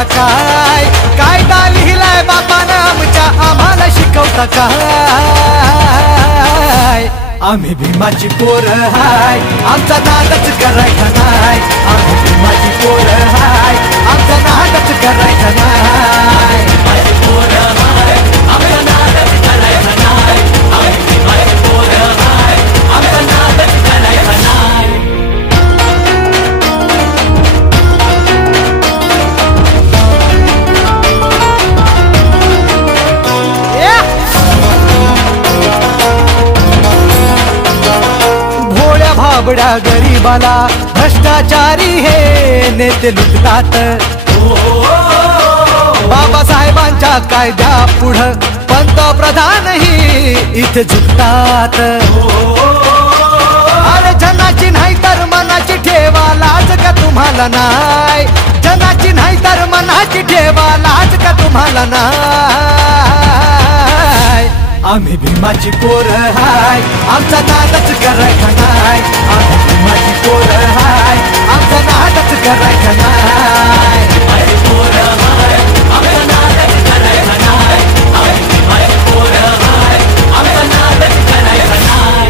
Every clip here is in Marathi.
दाखवता काय? कायदा लिहिलाय बापानं आमच्या आम्हाला शिकवता काय? आम्ही भीमाची पोरं हाय, आमचा नादच करायचा नाय. आम्ही भीमाची पोरं हाय, आमचा नादच करायचा नाय. भीमाची पोरं हाय, आमचा नादच करायचा नाय. आम्ही भीमाची पोरं हाय, आमचा नादच करायचा नाय. भाबड्या गरीबाला भ्रष्टाचारी हे नेते लुटतात. बाबासाहेबांच्या कायद्या पुढं पंतप्रधानही इथे झुकतात. अरे जनाची नाही तर मनाची ठेवा लाज का तुम्हाला नाय? जनाची नाही तर मनाची ठेवा लाज का तुम्हाला नाय? आम्ही भीमाची पोरं हाय, आमचा नादच करायचा नाय. आम्ही भीमाची पोरं हाय, आमचा नादच करायचा नाय. भीमाची पोरं हाय, आमचा नादच करायचा नाय. आम्ही भीमाची पोरं हाय, आमचा नादच करायचा नाय.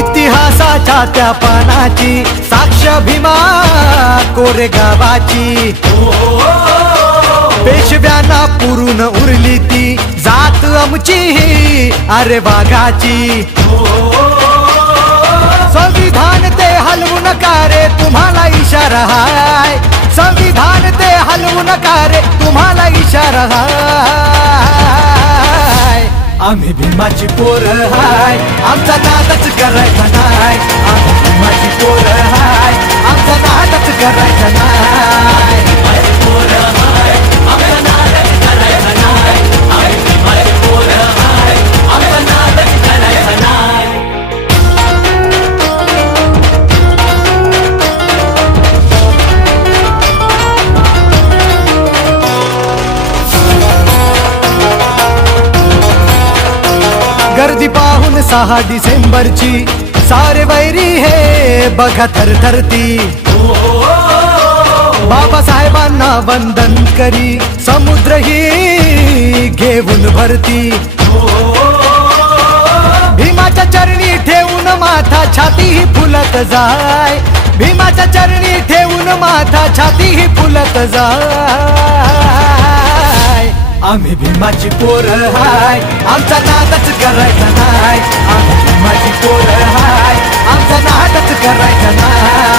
इतिहासाच्या त्या पानाची साक्ष भीमा कोरेगावाची. पेशव्यांना पुरून उरली ती जात आमची अरे वाघाची. संविधान ते हलवू नका रे तुम्हाला इशारा हाय. संविधान ते हलवू नका रे तुम्हाला इशारा हाय. आम्ही भीमाची पोरं हाय, आमचा नादच करायचा नाय. आम्ही भीमाची पोरं हाय, आमचा नादच करायचा नाय. भीमाची पोरं हाय, आमचा नादच करायचा नाय. आम्ही भीमाची पोरं हाय, आमचा नादच करायचा नाय. गर्दी पाहून 6 डिसेंबरची सारे वैरी हे बघा थरथरती. बाबासाहेबांना वंदन करी समुद्रही घेऊन भरती. भीमाच्या चरणी ठेवून माथा छातीही फुलत जाय. भीमाच्या चरणी ठेवून माथा छातीही फुलत जाय. आम्ही भीमाची पोरं हाय, आमचा नादच करायचा नाय. आम्ही भीमाची पोरं हाय, आमचा नादच करायचा नाय.